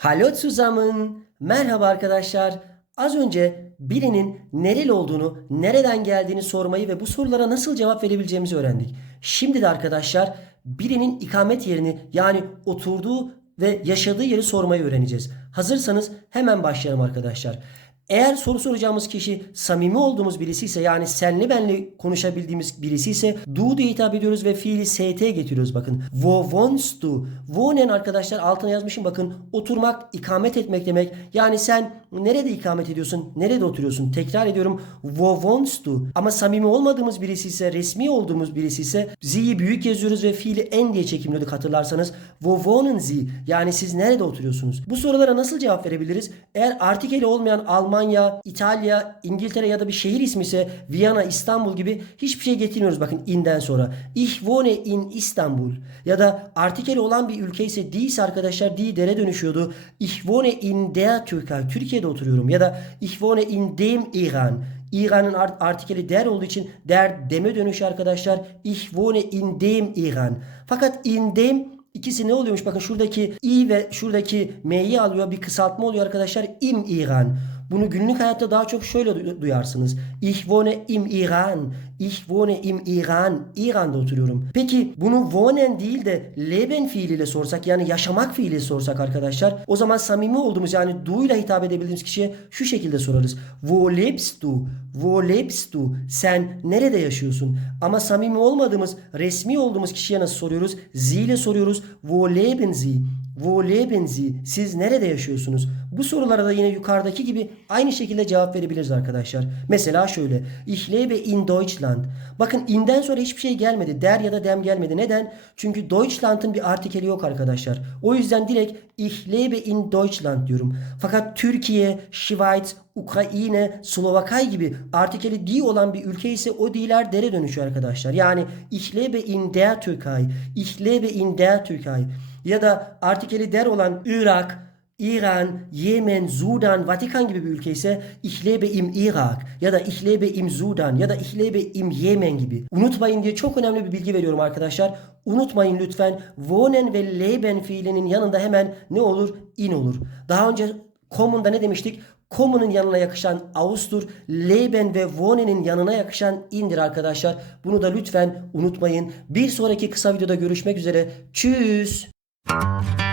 Hallo zusammen. Merhaba arkadaşlar. Az önce birinin nereli olduğunu, nereden geldiğini sormayı ve bu sorulara nasıl cevap verebileceğimizi öğrendik. Şimdi de arkadaşlar birinin ikamet yerini yani oturduğu ve yaşadığı yeri sormayı öğreneceğiz. Hazırsanız hemen başlayalım arkadaşlar. Eğer soru soracağımız kişi samimi olduğumuz birisi ise yani senli benli konuşabildiğimiz birisi ise du diye hitap ediyoruz ve fiili st getiriyoruz bakın. Wo wohnst du? Wohnen arkadaşlar altına yazmışım bakın oturmak, ikamet etmek demek. Yani sen nerede ikamet ediyorsun? Nerede oturuyorsun? Tekrar ediyorum. Wo wohnst du? Ama samimi olmadığımız birisi ise, resmi olduğumuz birisi ise z'yi büyük yazıyoruz ve fiili en diye çekimliyorduk hatırlarsanız. Wo wohnen Sie? Yani siz nerede oturuyorsunuz? Bu sorulara nasıl cevap verebiliriz? Eğer artikeli olmayan Almanya, İtalya, İngiltere ya da bir şehir ismi ise Viyana, İstanbul gibi hiçbir şey getirmiyoruz bakın inden sonra. Ich wohne in İstanbul. Ya da artikeli olan bir ülke ise die ise arkadaşlar die dere dönüşüyordu. Ich wohne in der Türkei. Türkiye'de oturuyorum. Ya da ich wohne in dem İran. İran'ın art artikeli der olduğu için der deme dönüşü arkadaşlar. Ich wohne in dem İran. Fakat in dem İkisi ne oluyormuş? Bakın şuradaki i ve şuradaki m'yi alıyor. Bir kısaltma oluyor arkadaşlar. Im İran. Bunu günlük hayatta daha çok şöyle du- duyarsınız. Ich wohne im İran. Ich wohne im İran. İran'da oturuyorum. Peki bunu wohnen değil de leben fiiliyle sorsak yani yaşamak fiiliyle sorsak arkadaşlar o zaman samimi olduğumuz yani du ile hitap edebildiğimiz kişiye şu şekilde sorarız. Wo lebst du? Wo lebst du? Sen nerede yaşıyorsun? Ama samimi olmadığımız, resmi olduğumuz kişiye nasıl soruyoruz? Sie ile soruyoruz. Wo leben Sie? Wo leben Sie? Siz nerede yaşıyorsunuz? Bu sorulara da yine yukarıdaki gibi aynı şekilde cevap verebiliriz arkadaşlar. Mesela şöyle. Ich lebe in Deutschland. Bakın inden sonra hiçbir şey gelmedi. Der ya da dem gelmedi. Neden? Çünkü Deutschland'ın bir artikeli yok arkadaşlar. O yüzden direkt Ich lebe in Deutschland diyorum. Fakat Türkiye, Schweiz, Ukrayna, Slovakay gibi artikeli di olan bir ülke ise o diler dere dönüşüyor arkadaşlar. Yani Ich lebe in der Türkei. Ich lebe in der Türkei. Ya da artikeli der olan Irak, İran, Yemen, Sudan, Vatikan gibi bir ülke ise Ich lebe im Irak ya da Ich lebe im Sudan ya da Ich lebe im Yemen gibi. Unutmayın diye çok önemli bir bilgi veriyorum arkadaşlar. Unutmayın lütfen wohnen ve leben fiilinin yanında hemen ne olur? In olur. Daha önce komunda ne demiştik? Komunun yanına yakışan austur, leben ve wohnen'in yanına yakışan indir arkadaşlar. Bunu da lütfen unutmayın. Bir sonraki kısa videoda görüşmek üzere. Tschüss. Música